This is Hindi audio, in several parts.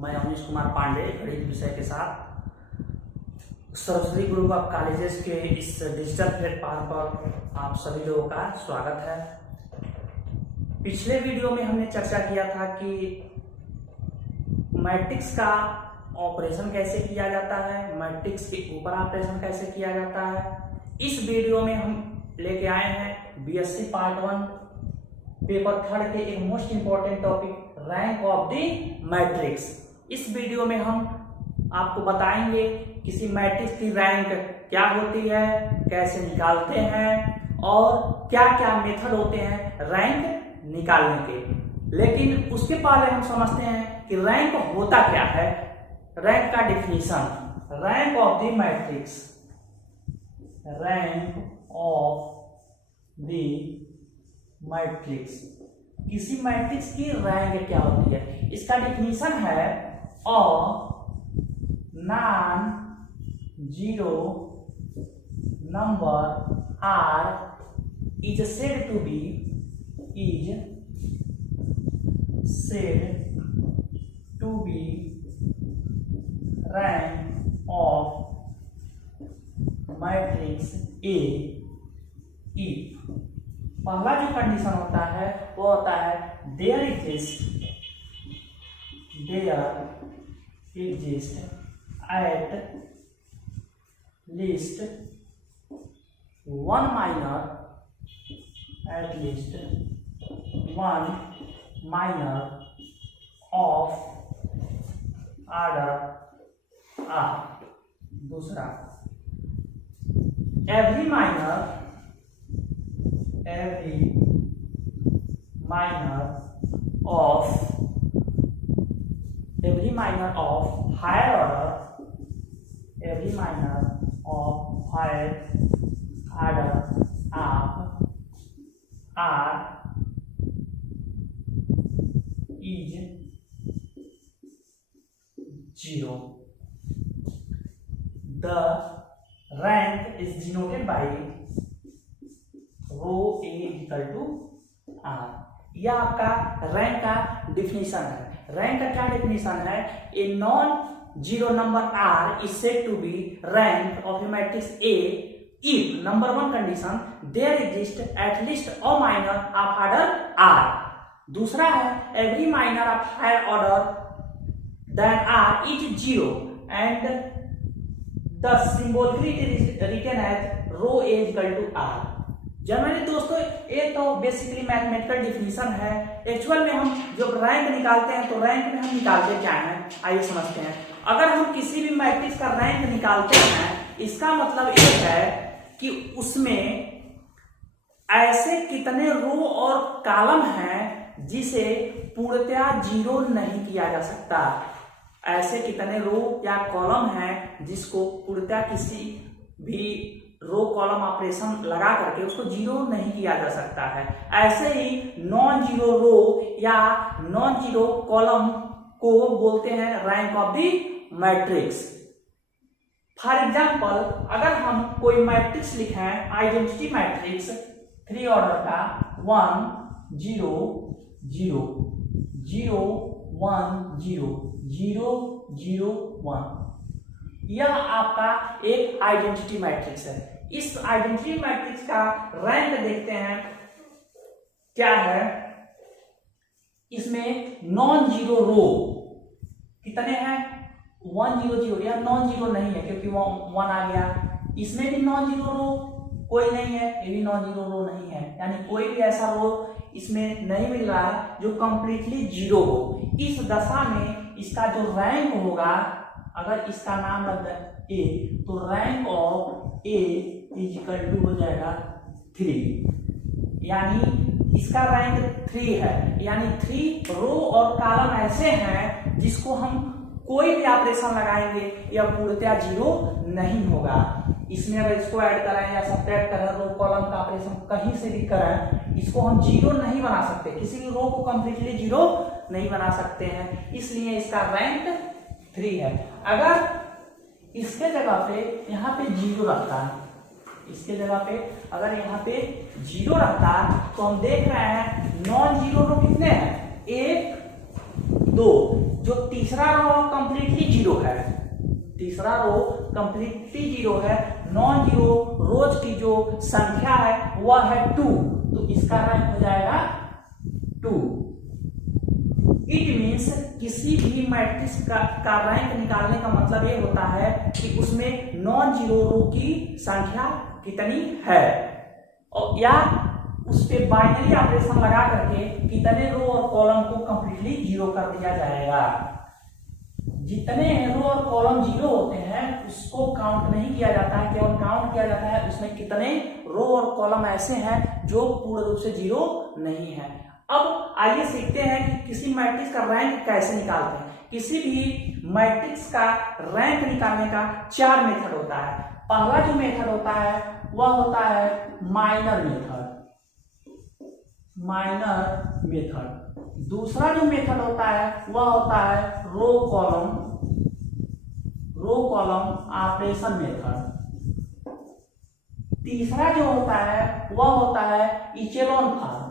मैं अवनीश कुमार पांडे गणित विषय के साथ सरस्वती ग्रुप ऑफ कॉलेजेस के इस डिजिटल प्लेटफॉर्म पर आप सभी लोगों का स्वागत है। पिछले वीडियो में हमने चर्चा किया था कि मैट्रिक्स का ऑपरेशन कैसे किया जाता है, मैट्रिक्स के ऊपर ऑपरेशन कैसे किया जाता है। इस वीडियो में हम लेके आए हैं बीएससी पार्ट 1 पेपर 3 के एक most important topic rank of the matrix. इस वीडियो में हम आपको बताएंगे किसी मैट्रिक्स की रैंक क्या होती है, कैसे निकालते हैं और क्या क्या मेथड होते हैं रैंक निकालने के। लेकिन उसके पहले हम समझते हैं कि रैंक होता क्या है। रैंक का definition, rank of the matrix, rank of the matrix, किसी मैट्रिक्स की रैंक क्या होती है। इसका डिफिनीशन है a non zero number R is said to be rank of matrix A if पहला जो कंडीशन होता है वो होता है there exist at least one minor of order R. दूसरा every minor of higher order of R is 0. The rank is denoted by rho A equal to R. यह आपका रैंक का डिफिनीशन है। रैंक का क्या डिफिनीशन है? A non zero number R is said to be rank of matrix A if number 1 condition there exist at least a minor of order R. दूसरा है every minor of higher order than R is 0 and the symbolically written as rho A equal to R. Generally दोस्तों ये तो बेसिकली मैथमेटिकल डिफिनीशन है। एक्चुअल में हम जब रैंक निकालते हैं तो रैंक में हम निकालते क्या है, आइए समझते हैं। अगर हम किसी भी मैट्रिक्स का रैंक निकालते हैं इसका मतलब ये है कि उसमें ऐसे कितने रो और कॉलम हैं जिसे पूर्णतया 0 नहीं किया जा सकता। ऐसे कितने रो या कॉलम हैं जिसको पूर्णतया किसी भी रो कॉलम ऑपरेशन लगा करके उसको 0 नहीं किया जा सकता है। ऐसे ही नॉन जीरो रो या नॉन जीरो कॉलम को बोलते हैं rank of the matrix. For example अगर हम कोई मैट्रिक्स लिखें, आइडेंटिटी मैट्रिक्स 3 ऑर्डर का 1 0 0 0 1 0 0 0 1, यह आपका एक आइडेंटिटी मैट्रिक्स है। इस आइडेंटिटी मैट्रिक्स का रैंक देखते हैं क्या है। इसमें नॉन जीरो रो कितने हैं? 1 0 0। यह नॉन जीरो नहीं है क्योंकि वो 1 आ गया। इसमें भी नॉन जीरो रो कोई नहीं है, ये भी नॉन जीरो रो नहीं है, यानी कोई भी ऐसा रो इसमें नहीं मिल रहा है जो कंप्लीटली 0 हो। इस दशा में इसका जो रैंक होगा, अगर इसका नाम लगता है ए तो rank of A is equal to हो जाएगा 3, यानी इसका रैंक 3 है। यानी 3 रो और कॉलम ऐसे हैं जिसको हम कोई भी ऑपरेशन लगाएंगे या पूर्णतया 0 नहीं होगा। इसमें अगर इसको ऐड कराएं या सब्ट्रैक्ट करें, रो कॉलम का ऑपरेशन कहीं से भी करें, इसको हम 0 नहीं बना सकते। किसी भी रो को कंप्लीटली 0 नहीं बना सकते हैं, इसलिए इसका रैंक 3 है। अगर इसके जगह पे यहाँ पे 0 रखता है, इसके जगह पे अगर यहाँ पे 0 रखता तो हम देख रहे हैं नॉन जीरो रो कितने हैं? 1 2। जो तीसरा रो कंप्लीटली जीरो है, तीसरा रो कंप्लीटली जीरो है, नॉन जीरो रोज की जो संख्या है वह है 2, तो इसका रैंक हो जाएगा 2। इट मीन्स किसी भी मैट्रिक्स का रैंक निकालने का मतलब ये होता है कि उसमें नॉन जीरो रो की संख्या कितनी है, और या उस पे बाइनरी ऑपरेशन लगा करके कितने रो और कॉलम को कंप्लीटली जीरो कर दिया जाएगा। जितने रो और कॉलम जीरो होते हैं उसको काउंट नहीं किया जाता है, केवल काउंट किया जाता है उसमें कितने रो और कॉलम ऐसे हैं जो पूर्ण रूप से जीरो नहीं है। अब आइए सीखते हैं कि किसी मैट्रिक्स का रैंक कैसे निकालते हैं। किसी भी मैट्रिक्स का रैंक निकालने का 4 मेथड होता है। पहला जो मेथड होता है वह होता है माइनर मेथड, माइनर मेथड। दूसरा जो मेथड होता है वह होता है रो कॉलम ऑपरेशन मेथड। तीसरा जो होता है वह होता है इचेलॉन फॉर्म,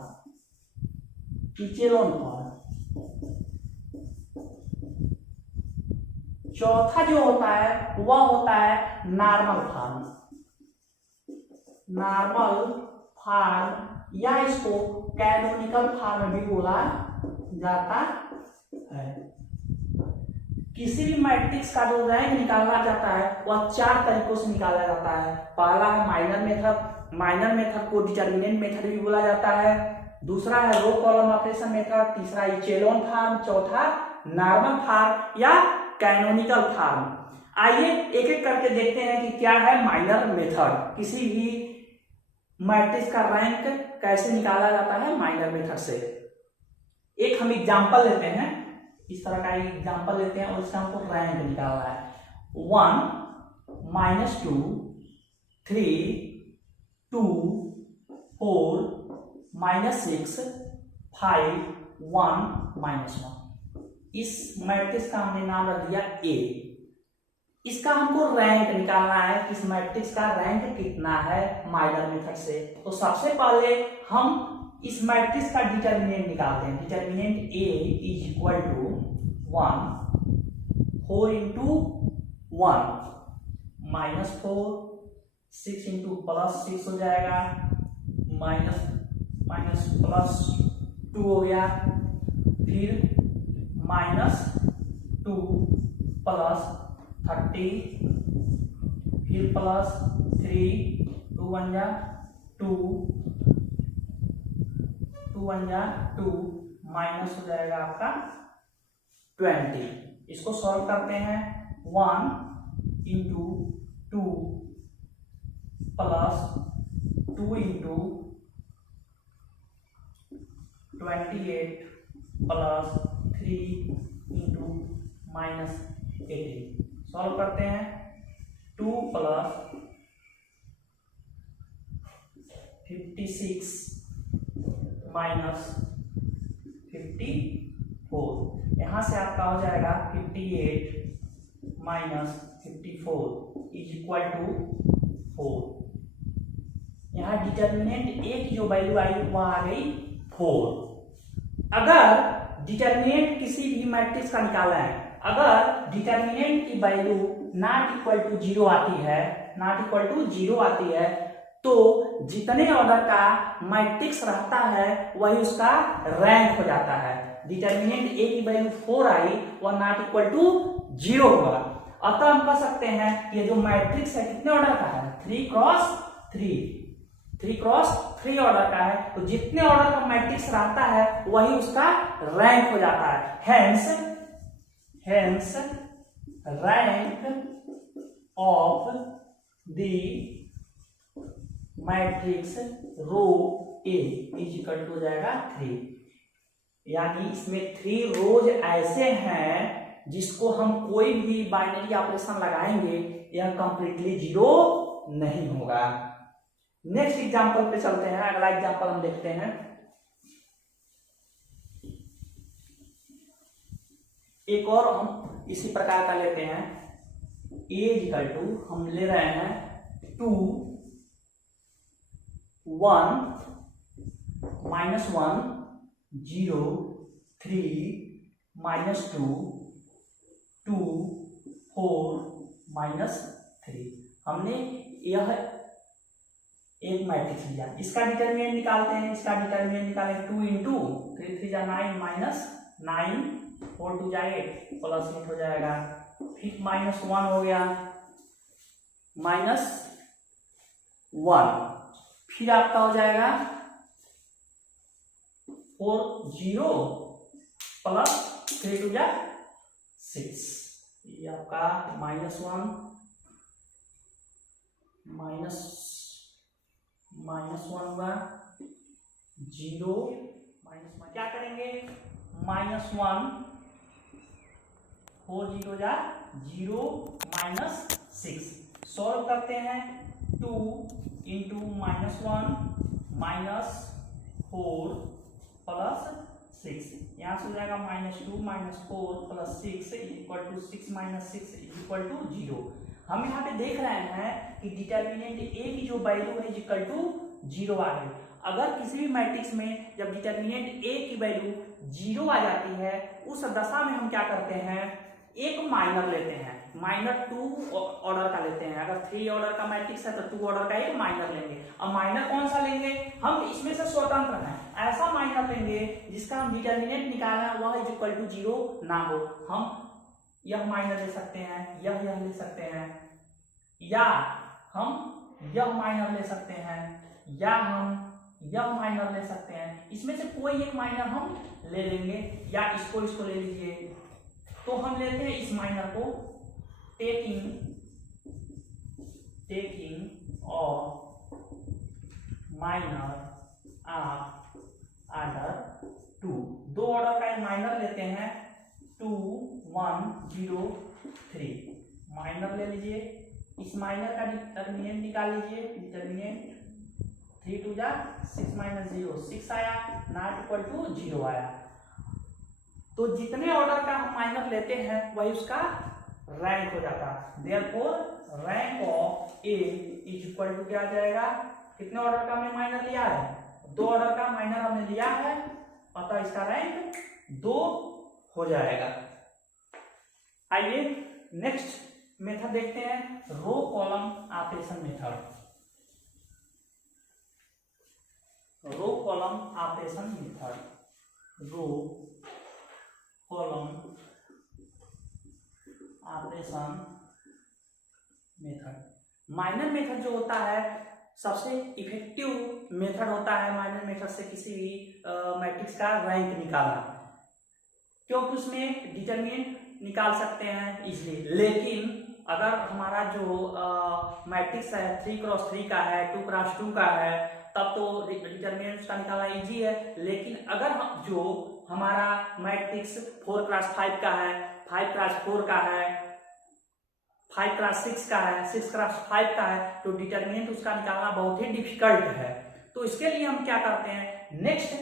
इचेलॉन फॉर्म। चौथा जो होता है वह होता है नॉर्मल फॉर्म, नॉर्मल फॉर्म, या इसको कैनोनिकल फॉर्म भी बोला जाता है। किसी भी मैट्रिक्स का जो रैंक निकाला जाता है वह 4 तरीकों से निकाला जाता है। पहला है माइनर मेथड, माइनर मेथड को डिटर्मिनेंट मेथड भी बोला जाता है। दूसरा है रो कॉलम ऑपरेशन मेथड, तीसरा इचेलॉन फॉर्म, चौथा नॉर्मल फॉर्म या कैनोनिकल फॉर्म। आइए एक एक करके देखते हैं कि क्या है माइनर मेथड, किसी भी मैट्रिक्स का रैंक कैसे निकाला जाता है माइनर मेथड से। एक हम एग्जांपल लेते हैं, इस तरह का एग्जांपल लेते हैं और इसका हमको रैंक निकालना है। 1 - 2 3 2 4 -6 5 1 -1। इस मैट्रिक्स का हमने नाम रख दिया ए। इसका हमको रैंक निकालना है कि इस मैट्रिक्स का रैंक कितना है माइनर मेथड से। तो सबसे पहले हम इस मैट्रिक्स का डिटर्मिनेंट निकालते हैं। Determinant A is equal to 1 4 into 1 -4 6 into +6 हो जाएगा, माइनस +2 हो गया, फिर -2 +30, फिर +3 2 1 जा 2 2 1 जा 2 माइनस हो जाएगा आपका 20। इसको सॉल्व करते हैं। 1 into 2 + 2 into 28 + 3 into -18। सॉल्व करते हैं। 2 + 56 -54। यहां से आपका हो जाएगा 58 - 54 इज इक्वल टू 4। यहां डिटर्मिनेंट ए की जो वैल्यू आई वह आ गई 4। अगर डिटर्मिनेंट किसी भी मैट्रिक्स का निकाला है, अगर डिटर्मिनेंट की वैल्यू नॉट इक्वल टू 0 आती है, नॉट इक्वल टू 0 आती है, तो जितने ऑर्डर का मैट्रिक्स रहता है वही उसका रैंक हो जाता है। डिटर्मिनेंट ए की वैल्यू 4 आई, वह नॉट इक्वल टू 0 होगा। अतः हम कह सकते हैं ये जो मैट्रिक्स है कितने ऑर्डर का है, 3x3 ऑर्डर का है। तो जितने ऑर्डर का मैट्रिक्स रहता है वही उसका रैंक हो जाता है। Hence rank of the matrix rho A is equal to हो जाएगा 3। यानी इसमें 3 रोज ऐसे हैं जिसको हम कोई भी बाइनरी ऑपरेशन लगाएंगे यह कंप्लीटली 0 नहीं होगा। नेक्स्ट एग्जांपल पे चलते हैं। अगला एग्जांपल हम देखते हैं। एक और हम इसी प्रकार का लेते हैं। ए इक्वल टू हम ले रहे हैं 2 1 -1 0 3 -2 2 4 -3। हमने यह एक मैट्रिक्स लिया, इसका डिटर्मिनेंट निकालते हैं। इसका डिटर्मिनेंट निकालें 2 इंटू 3 3 जा 9 -9 4 2 जा 8 प्लस 8 हो जाएगा। फिर -1 हो गया, -1 फिर आपका हो जाएगा 4 0 प्लस 3 2 जा 6। ये आपका -1 हुआ 0 -1 क्या करेंगे, -1 4 0 जा 0 -6 सॉल्व करते हैं। 2 इंटू -1 -4 प्लस 6, यहाँ से हो जाएगा -2 -4 plus 6 equal to 6 -6 equal to 0। हम यहाँ पे देख रहे हैं कि डिटर्मिनेंट ए की जो वैल्यू है इक्वल टू 0 आ गई। अगर किसी भी मैट्रिक्स में जब डिटर्मिनेंट ए की वैल्यू 0 आ जाती है, उस दशा में हम क्या करते हैं, एक माइनर लेते हैं। माइनर 2 ऑर्डर का लेते हैं। अगर 3 ऑर्डर का मैट्रिक्स है तो 2 ऑर्डर का एक माइनर लेंगे। अब माइनर कौन सा लेंगे, हम इसमें से स्वतंत्र हैं, ऐसा माइनर लेंगे जिसका हम डिटर्मिनेंट निकालना है वह इक्वल टू 0 ना हो। हम यह माइनर ले सकते हैं, यह ले सकते हैं, या हम यह माइनर ले सकते हैं, या हम यह माइनर ले सकते हैं। इसमें से कोई एक माइनर हम ले लेंगे, या इसको ले लीजिए। तो हम लेते हैं इस माइनर को, टेकिंग और माइनर ऑर्डर 2, 2 ऑर्डर का एक माइनर लेते हैं। 2 1 0 3 माइनर ले लीजिए। इस माइनर का डिटर्मिनेंट निकाल लीजिए। डिटर्मिनेंट 3 2 जा 6 -0 6 आया, नॉट इक्वल टू 0 आया। तो जितने ऑर्डर का हम माइनर लेते हैं वही उसका रैंक हो जाता है। Therefore rank of A is equal to क्या आ जाएगा, कितने ऑर्डर का हमने माइनर लिया है, 2 ऑर्डर का माइनर हमने लिया है, अतः इसका रैंक 2 हो जाएगा। आइए नेक्स्ट मेथड देखते हैं, row column operation method. Row column operation method, row column operation method. Minor method जो होता है सबसे इफेक्टिव मेथड होता है। माइनर मेथड से किसी भी मैट्रिक्स का रैंक निकालना, क्योंकि उसमें डिटर्मिनेंट निकाल सकते हैं इसलिए। लेकिन अगर हमारा जो मैट्रिक्स है 3x3 का है, 2x2 का है, तब तो डिटर्मिनेंट का निकालना इजी है। लेकिन अगर जो हमारा मैट्रिक्स 4x5 का है, 5x4 का है, 5x6 का है, 6x5 का है, तो डिटर्मिनेंट उसका निकालना बहुत ही डिफिकल्ट है। तो इसके लिए हम क्या करते हैं, नेक्स्ट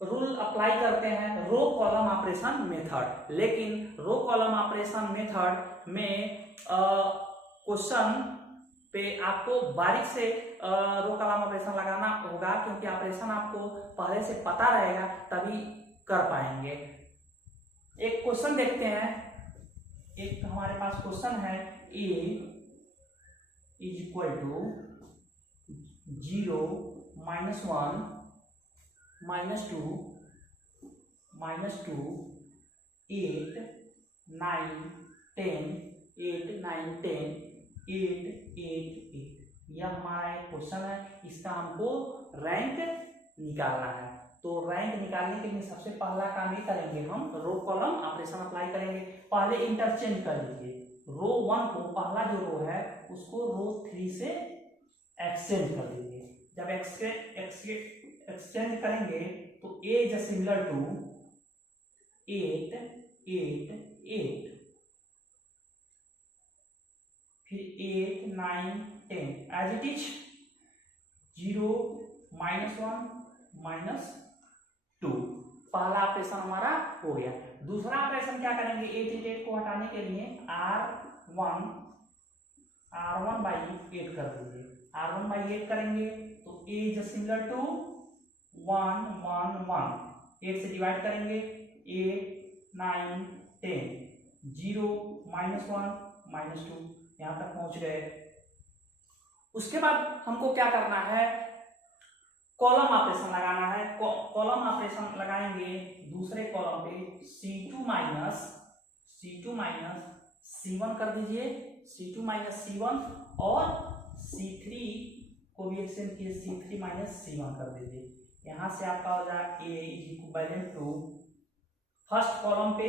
रूल अप्लाई करते हैं, रो कॉलम ऑपरेशन मेथड। लेकिन रो कॉलम ऑपरेशन मेथड में क्वेश्चन पे आपको बारीक से रो कॉलम ऑपरेशन लगाना होगा, क्योंकि ऑपरेशन आपको पहले से पता रहेगा तभी कर पाएंगे। एक क्वेश्चन देखते हैं। एक हमारे पास क्वेश्चन है, ए इज इक्वल टू 0 -1 -2 -2 8 9 10 8 9 10 8 8 8। यह हमारा एक क्वेश्चन है, इसका हमको रैंक निकालना है। तो रैंक निकालने के लिए सबसे पहला काम ये करेंगे, हम रो कॉलम ऑपरेशन अप्लाई करेंगे। पहले इंटरचेंज कर लीजिए, रो 1 को, पहला जो रो है उसको रो 3 से एक्सचेंज कर लीजिए। जब एक्सचेंज करेंगे तो a इज सिमिलर टू 8 8 8, फिर 8 9 10 एज इट इज 0 -1 -2। पहला ऑपरेशन हमारा हो गया। दूसरा ऑपरेशन क्या करेंगे, 8 को हटाने के लिए R1 by 8 कर दीजिए। R1 by 8 करेंगे तो a इज सिमिलर टू 1 1 1, 8 से डिवाइड करेंगे 8 9 10, 0 -1 -2 यहां तक पहुंच गए। उसके बाद हमको क्या करना है, कॉलम ऑपरेशन लगाना है। कॉलम ऑपरेशन लगाएंगे दूसरे कॉलम पे C2 माइनस C1 कर दीजिए, C2 माइनस C1 और C3 को भी एक्सटेंड किए, C3 माइनस C1 कर दीजिए। यहां से आपका हो जाएगा A is equivalent to, first column पे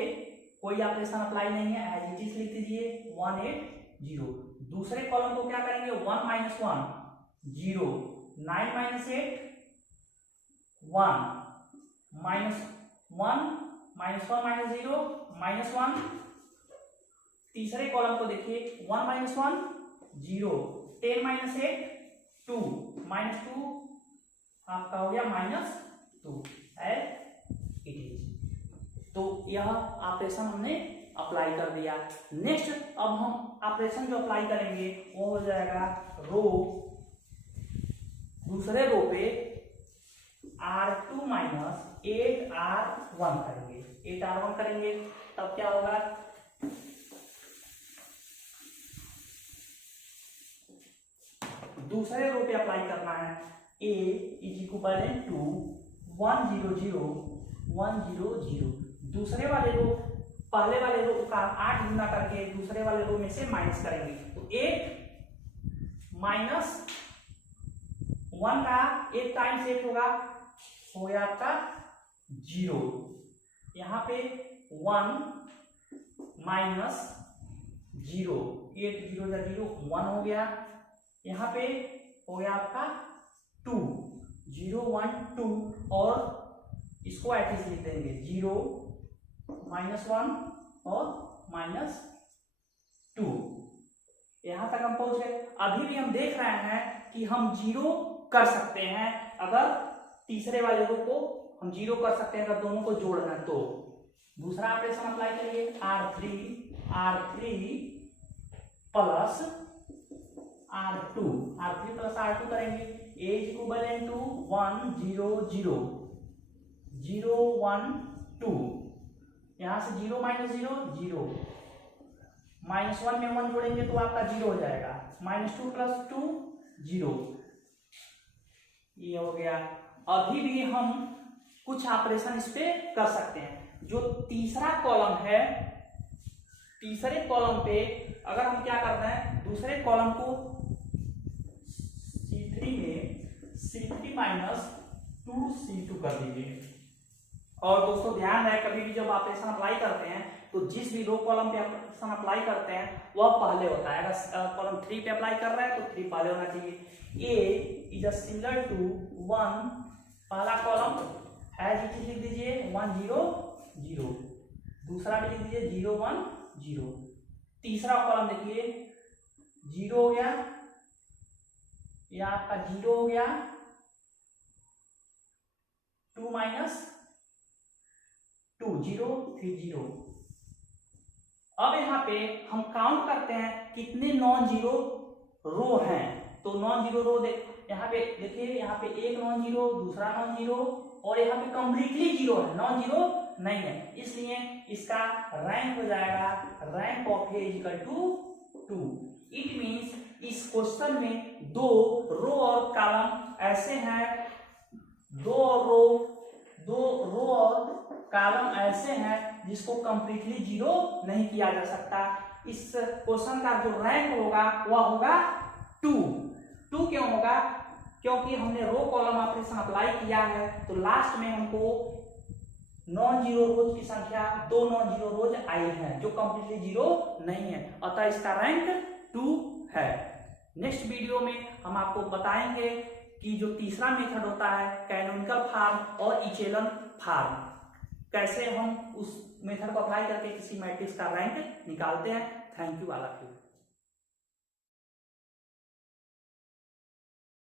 कोई ऑपरेशन अप्लाई नहीं है, एज इट इज लिख दीजिए 180। दूसरे कॉलम को क्या करेंगे 1 - 1 0, 9 - 8 1 -1 -1 -0 -1। तीसरे कॉलम को देखिए 1 - 1 0, 10 - 8 2 -2 आपका हो गया -2 एज इट इज। तो यह ऑपरेशन हमने अप्लाई कर दिया। नेक्स्ट अब हम ऑपरेशन जो अप्लाई करेंगे वो हो जाएगा रो, दूसरे रो पे R2 माइनस 8R1 करेंगे, 8R1 करेंगे तब क्या होगा, दूसरे रो पे अप्लाई करना है A इज इक्विवेलेंट टू 1 0 0 1 0 0। दूसरे वाले रो पहले वाले रो का 8 गुना करके दूसरे वाले रो में से माइनस करेंगे, तो 8 माइनस 1 का 8 टाइम्स 8 होगा, हो गया आपका 0। यहाँ पे 1 माइनस 0, 8 0 0 1 हो गया। यहाँ पे हो गया आपका 2 0 1 2 और इसको एटिस लिख देंगे 0 -1 और -2। यहां तक हम पहुंच गए। अभी भी हम देख रहे हैं कि हम 0 कर सकते हैं, अगर तीसरे वाले रो को हम 0 कर सकते हैं अगर दोनों को जोड़ना है तो। दूसरा ऑपरेशन अप्लाई करिए R3 plus R2 plus R2 करेंगे, A इज इक्विवेलेंट टू 1 0 0 0 1 2। यहां से 0 - 0 0, -1 में 1 जोड़ेंगे तो आपका 0 हो जाएगा, -2 + 2 0, ये हो गया। अभी भी हम कुछ ऑपरेशन इस पे कर सकते हैं। जो तीसरा कॉलम है, तीसरे कॉलम पे अगर हम क्या करते हैं, दूसरे कॉलम को C3 में C3 माइनस 2C2 कर दीजिए। और दोस्तों ध्यान रहे, कभी भी जब ऑपरेशन अप्लाई करते हैं तो जिस भी रो कॉलम पे ऑपरेशन अप्लाई करते हैं वह पहले होता है। अगर कॉलम 3 पे अप्लाई कर रहे हैं तो 3 पहले होना चाहिए। A इज सिमिलर टू 1, पहला कॉलम एज इट इज लिख दीजिए 1 0 0, दूसरा भी लिख दीजिए 0 1 0। तीसरा कॉलम देखिए 0 हो गया, यह आपका 0 हो गया, 2 - 2 0 फिर 0। अब यहाँ पे हम काउंट करते हैं कितने नॉन जीरो रो हैं। तो नॉन जीरो रो यहाँ पे देखिए, यहाँ पे एक नॉन जीरो, दूसरा नॉन जीरो और यहाँ पे कंप्लीटली जीरो है, नॉन जीरो नहीं है, इसलिए इसका रैंक हो जाएगा rank of A equal to 2। It means इस क्वेश्चन में दो रो और कॉलम ऐसे हैं, दो रो और कॉलम ऐसे हैं जिसको कंप्लीटली जीरो नहीं किया जा सकता। इस क्वेश्चन का जो रैंक होगा वह होगा 2। क्यों होगा? क्योंकि हमने रो कॉलम ऑपरेशन अप्लाई किया है, तो लास्ट में हमको नॉन जीरो रोज की संख्या 2 नॉन जीरो रोज आई है जो कंप्लीटली जीरो नहीं है, अतः इसका रैंक 2 है। नेक्स्ट वीडियो में हम आपको बताएंगे कि जो तीसरा मेथड होता है कैनोनिकल फॉर्म और इचेलन फॉर्म, कैसे हम उस मेथड को अप्लाई करके किसी मैट्रिक्स का रैंक निकालते हैं। Thank you all of you.